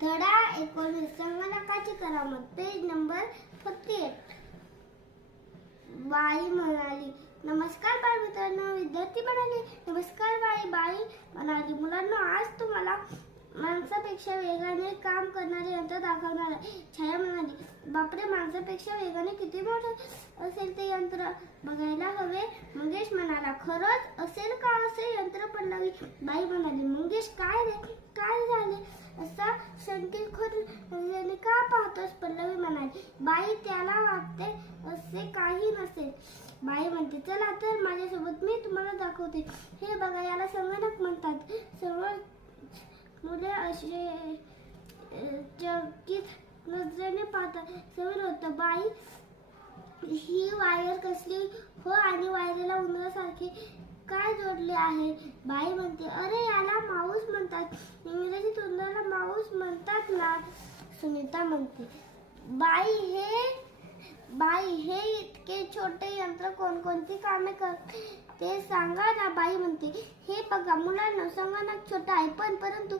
धडा 19 संगणकाची करामत पेज नंबर 48. बाई म्हणाली, नमस्कार बालमित्रांनो. विद्यार्थी म्हणाले, नमस्कार बाई. बाई म्हणाली, मुलांनो, आज तुम्हाला माणसापेक्षा वेगाने काम करणारे यंत्र दाखवणार आहे. छाया म्हणाली, बापरे, माणसापेक्षा वेगाने किती मोठे असेल ते यंत्र, बघायला हवे. मंगेश म्हणाला, खरंच असेल का असे यंत्र पल्लवी? बाई म्हणाली, मंगेश काय रे, काय झाले? असा शंकीखोर नजरेने का पाहतोस? पल्लवी म्हणाली, बाई त्याला वाटते असे काही नसेल. बाई म्हणते, चला तर माझ्यासोबत, मी तुम्हाला दाखवते. हे बघा, याला संगणक म्हणतात. सर्व मुले असे चकित नजरेने पाहतात. समीर होतं, बाई ही वायर कसली हो, आणि वायरला उंदरासारखे काय जोडले आहे? बाई म्हणते, अरे याला माऊस म्हणतात. इंग्रजीत उंदराला माऊस म्हणतात ना. सुनीता म्हणते, बाई हे इतके छोटे यंत्र कोणकोणती कामे करते ते सांगा ना. बाई म्हणते, हे बघा मुलांना, संगणक छोटा आहे परंतु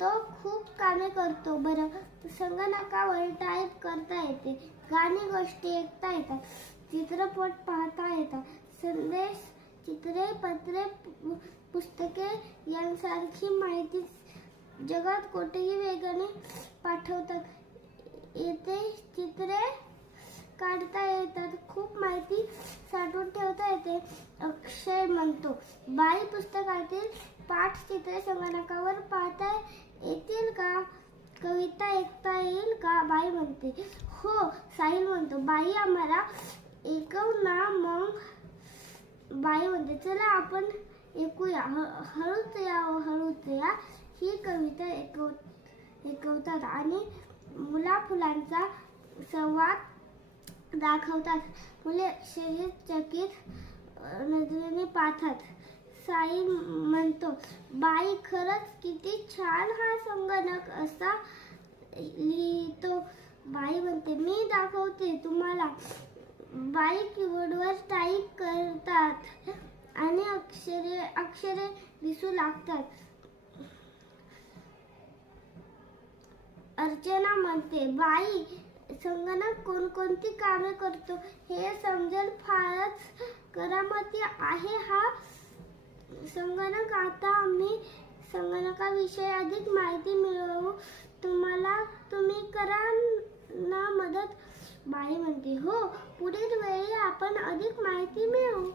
तो खूप कामे करतो. बरं, संगणकावर टाईप करता येते, गाणी गोष्टी ऐकता येतात, चित्रपट पाहता येतात, संदेश, चित्रे, पत्रे, पुस्तके यांसारखी माहिती जगात कोठेही वेगाने पाठवतात येते. चित्रे काढता येतात, खूप माहिती साठवून ठेवता येते. अक्षय म्हणतो, बाई पुस्तकातील पाठचित्रे संगणकावर पाहता येतील का? कविता ऐकता येईल का? बाई म्हणते, हो. साहिल म्हणतो, बाई आम्हाला ऐकव ना मग. बाई म्हणते, चला आपण ऐकूया. हळूच या ही कविता ऐकवतात आणि मुलाफुलांचा संवाद दाखवतात. मुले आश्चर्यचकित नजरेने पाहतात. साई म्हणतो, बाई खरंच किती छान हा संगणक असा लिहितो. बाई म्हणते, मी दाखवते तुम्हाला. बाई कीबोर्डवर टाईप करतात आणि अक्षरे दिसू लागतात. अर्चना म्हणते, बाई संगणक कोणकोणती कामे करतो हे समजेल, फारच करामती आहे हा संगणक. आता आम्ही संगणकाविषयी अधिक माहिती मिळवू. तुम्ही करा ना मदत. बाई म्हणते, हो, पुढील वेळी आपण अधिक माहिती मिळवू.